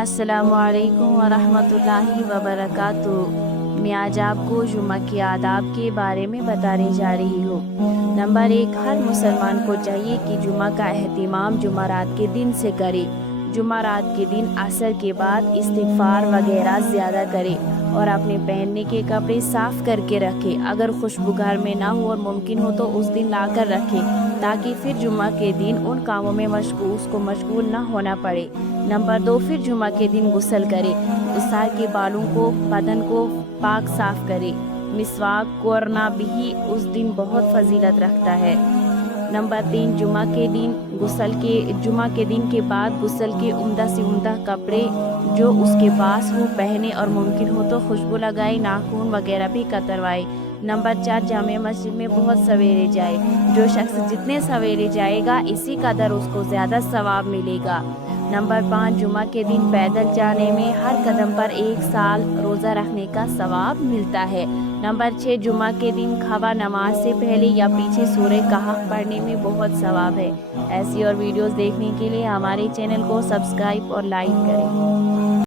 السلام علیکم ورحمۃ اللہ وبرکاتہ۔ میں آج آپ کو جمعہ کے آداب کے بارے میں بتانے جا رہی ہوں۔ نمبر 1، ہر مسلمان کو چاہیے کہ جمعہ کا اہتمام جمعرات کے دن سے کرے۔ جمعرات کے دن عصر کے بعد استغفار وغیرہ زیادہ کرے اور اپنے پہننے کے کپڑے صاف کر کے رکھے۔ اگر خوشبو گھر میں نہ ہو اور ممکن ہو تو اس دن لا کر رکھے تاکہ پھر جمعہ کے دن ان کاموں میں اس کو مشغول نہ ہونا پڑے۔ نمبر 2، پھر جمعہ کے دن غسل کرے۔ سر کے بالوں کو، بدن کو پاک صاف کرے۔ مسواک کرنا بھی اس دن بہت فضیلت رکھتا ہے۔ نمبر 3، جمعہ کے دن کے بعد غسل کے عمدہ سے عمدہ کپڑے جو اس کے پاس ہو پہنے اور ممکن ہو تو خوشبو لگائے، ناخن وغیرہ بھی کتروائے۔ نمبر 4، جامع مسجد میں بہت سویرے جائے۔ جو شخص جتنے سویرے جائے گا اسی قدر اس کو زیادہ ثواب ملے گا۔ نمبر 5، جمعہ کے دن پیدل جانے میں ہر قدم پر 1 سال روزہ رکھنے کا ثواب ملتا ہے۔ نمبر 6، جمعہ کے دن خواہ نماز سے پہلے یا پیچھے سورہ کہف پڑھنے میں بہت ثواب ہے۔ ایسی اور ویڈیوز دیکھنے کے لیے ہمارے چینل کو سبسکرائب اور لائک کریں۔